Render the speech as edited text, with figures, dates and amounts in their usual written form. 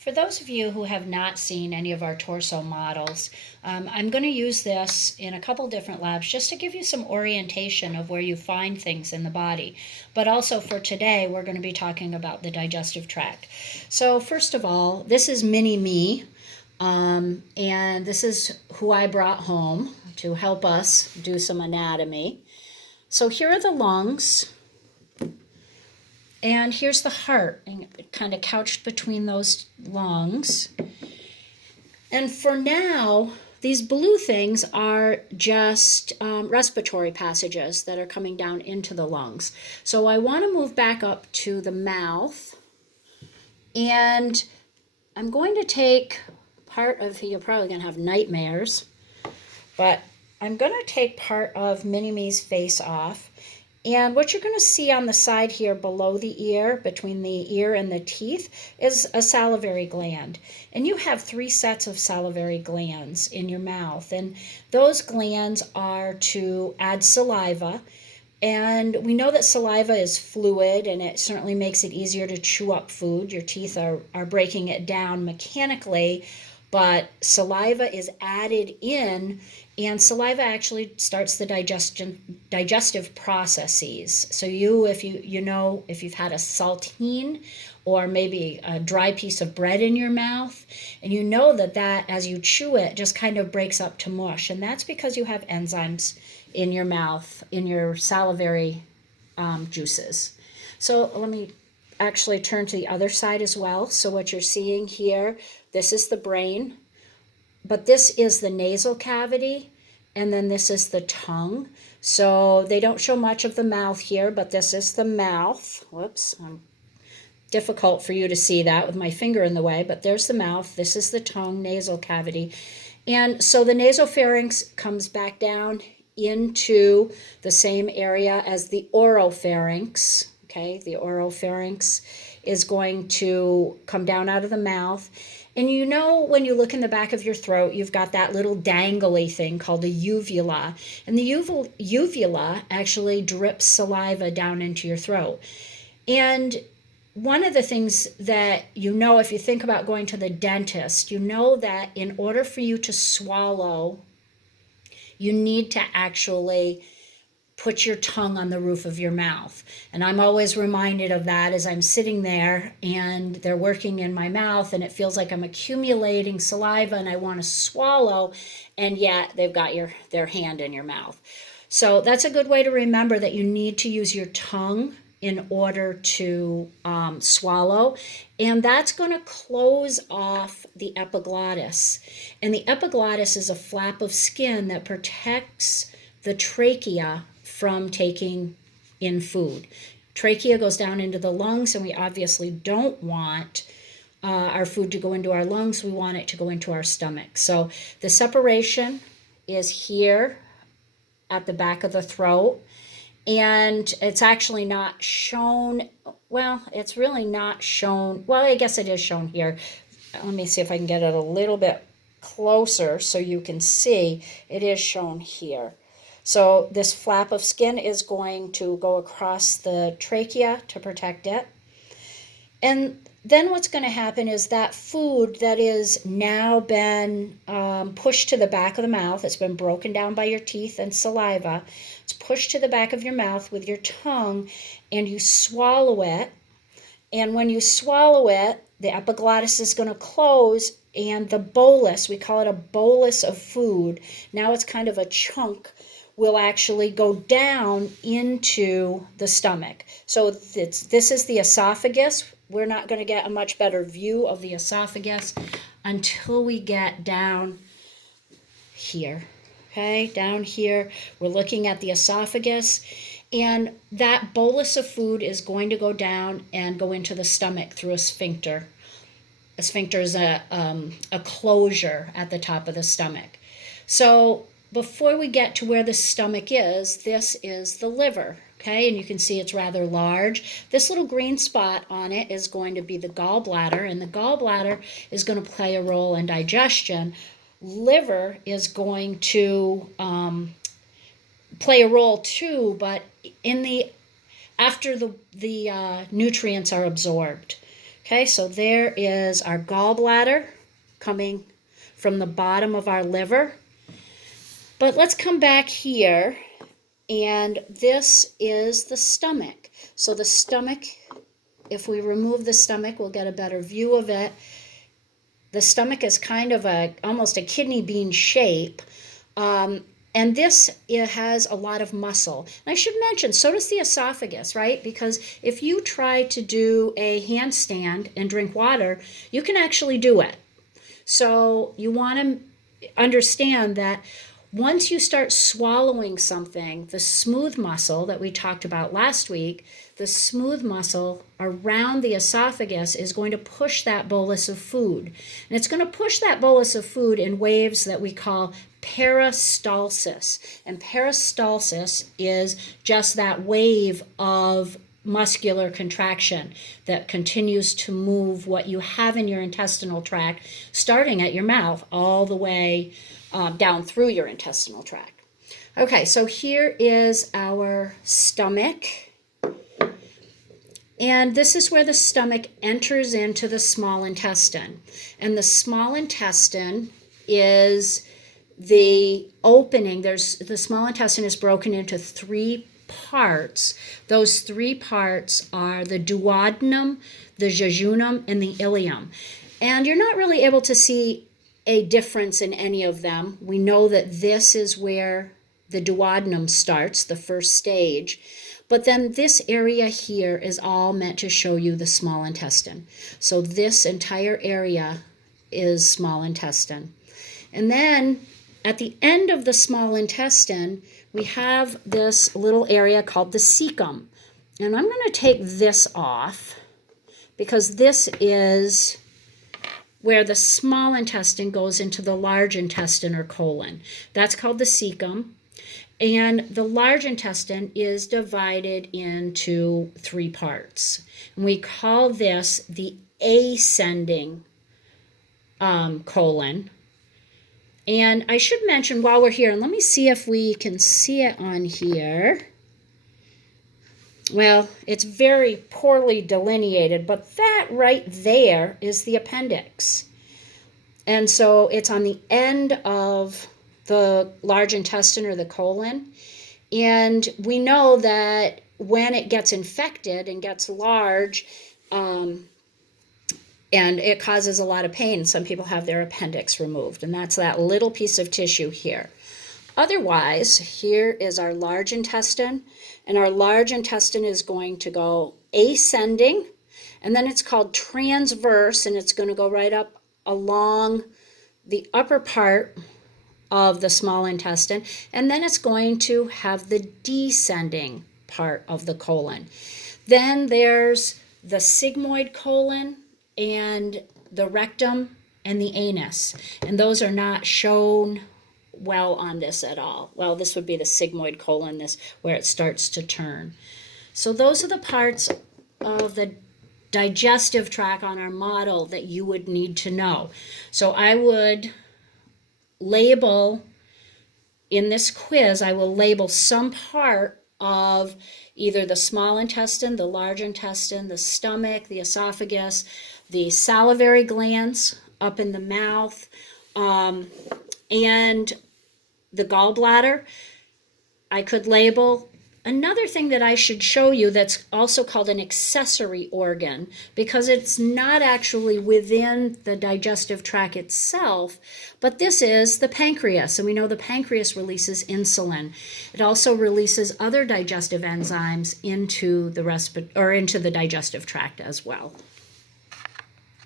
For those of you who have not seen any of our torso models, I'm going to use this in a couple different labs just to give you some orientation of where you find things in the body. But also for today, we're going to be talking about the digestive tract. So first of all, this is Mini Me, and this is who I brought home to help us do some anatomy. So here are the lungs. And here's the heart, kind of couched between those lungs. And for now, these blue things are just respiratory passages that are coming down into the lungs. So I want to move back up to the mouth. And I'm going to take part of, you're probably going to have nightmares, but I'm going to take part of Mini-Me's face off. And what you're going to see on the side here below the ear, between the ear and the teeth, is a salivary gland. And you have 3 sets of salivary glands in your mouth. And those glands are to add saliva. And we know that saliva is fluid, and it certainly makes it easier to chew up food. Your teeth are breaking it down mechanically, but saliva is added in, and saliva actually starts the digestive processes. So if you've had a saltine or maybe a dry piece of bread in your mouth, and you know that as you chew it just kind of breaks up to mush, and that's because you have enzymes in your mouth, in your salivary juices. So let me actually turn to the other side as well. So what you're seeing here, this is the brain, but this is the nasal cavity, and then this is the tongue. So they don't show much of the mouth here, but this is the mouth. Whoops, difficult for you to see that with my finger in the way, but there's the mouth. This is the tongue, nasal cavity. And so the nasopharynx comes back down into the same area as the oropharynx. Okay, the oropharynx is going to come down out of the mouth. And when you look in the back of your throat, you've got that little dangly thing called the uvula. And the uvula actually drips saliva down into your throat. And one of the things that if you think about going to the dentist, that in order for you to swallow, you need to actually put your tongue on the roof of your mouth. And I'm always reminded of that as I'm sitting there and they're working in my mouth and it feels like I'm accumulating saliva and I want to swallow, and yet they've got their hand in your mouth. So that's a good way to remember that you need to use your tongue in order to swallow, and that's going to close off the epiglottis. And the epiglottis is a flap of skin that protects the trachea from taking in food. Trachea goes down into the lungs, and we obviously don't want our food to go into our lungs. We want it to go into our stomach. So the separation is here at the back of the throat. And it's actually not shown, it's really not shown, I guess it is shown here. Let me see if I can get it a little bit closer so you can see. It is shown here. So this flap of skin is going to go across the trachea to protect it. And then what's going to happen is that food that is now been pushed to the back of the mouth, it's been broken down by your teeth and saliva, it's pushed to the back of your mouth with your tongue, and you swallow it. And when you swallow it, the epiglottis is going to close, and the bolus, we call it a bolus of food, now it's kind of a chunk, will actually go down into the stomach. So this is the esophagus. We're not going to get a much better view of the esophagus until we get down here. Okay, down here, we're looking at the esophagus, and that bolus of food is going to go down and go into the stomach through a sphincter. A sphincter is a closure at the top of the stomach. So before we get to where the stomach is, this is the liver. Okay, and you can see it's rather large. This little green spot on it is going to be the gallbladder, and the gallbladder is going to play a role in digestion. Liver is going to play a role too, but after the nutrients are absorbed. Okay, so there is our gallbladder coming from the bottom of our liver. But let's come back here, and this is the stomach. So the stomach, if we remove the stomach, we'll get a better view of it. The stomach is kind of almost a kidney bean shape. And this, it has a lot of muscle. And I should mention, so does the esophagus, right? Because if you try to do a handstand and drink water, you can actually do it. So you want to understand that once you start swallowing something, the smooth muscle that we talked about last week, the smooth muscle around the esophagus is going to push that bolus of food. And it's going to push that bolus of food in waves that we call peristalsis. And peristalsis is just that wave of muscular contraction that continues to move what you have in your intestinal tract, starting at your mouth all the way down through your intestinal tract. Okay, so here is our stomach. And this is where the stomach enters into the small intestine. And the small intestine is the opening. The small intestine is broken into 3 parts. Those 3 parts are the duodenum, the jejunum, and the ileum. And you're not really able to see a difference in any of them. We know that this is where the duodenum starts, the first stage. But then this area here is all meant to show you the small intestine. So this entire area is small intestine. And then at the end of the small intestine, we have this little area called the cecum. And I'm going to take this off because this is where the small intestine goes into the large intestine or colon. That's called the cecum. And the large intestine is divided into 3 parts. And we call this the ascending colon. And I should mention while we're here, and let me see if we can see it on here. Well, it's very poorly delineated, but that right there is the appendix. And so it's on the end of the large intestine or the colon. And we know that when it gets infected and gets large, and it causes a lot of pain, some people have their appendix removed, and that's that little piece of tissue here. Otherwise, here is our large intestine, and our large intestine is going to go ascending, and then it's called transverse, and it's going to go right up along the upper part of the small intestine, and then it's going to have the descending part of the colon. Then there's the sigmoid colon and the rectum and the anus, and those are not shown well on this at all. Well, this would be the sigmoid colon, this where it starts to turn. So those are the parts of the digestive tract on our model that you would need to know. So I would label, in this quiz, I will label some part of either the small intestine, the large intestine, the stomach, the esophagus, the salivary glands up in the mouth, and the gallbladder. I could label. Another thing that I should show you that's also called an accessory organ, because it's not actually within the digestive tract itself, but this is the pancreas, and we know the pancreas releases insulin. It also releases other digestive enzymes into the digestive tract as well.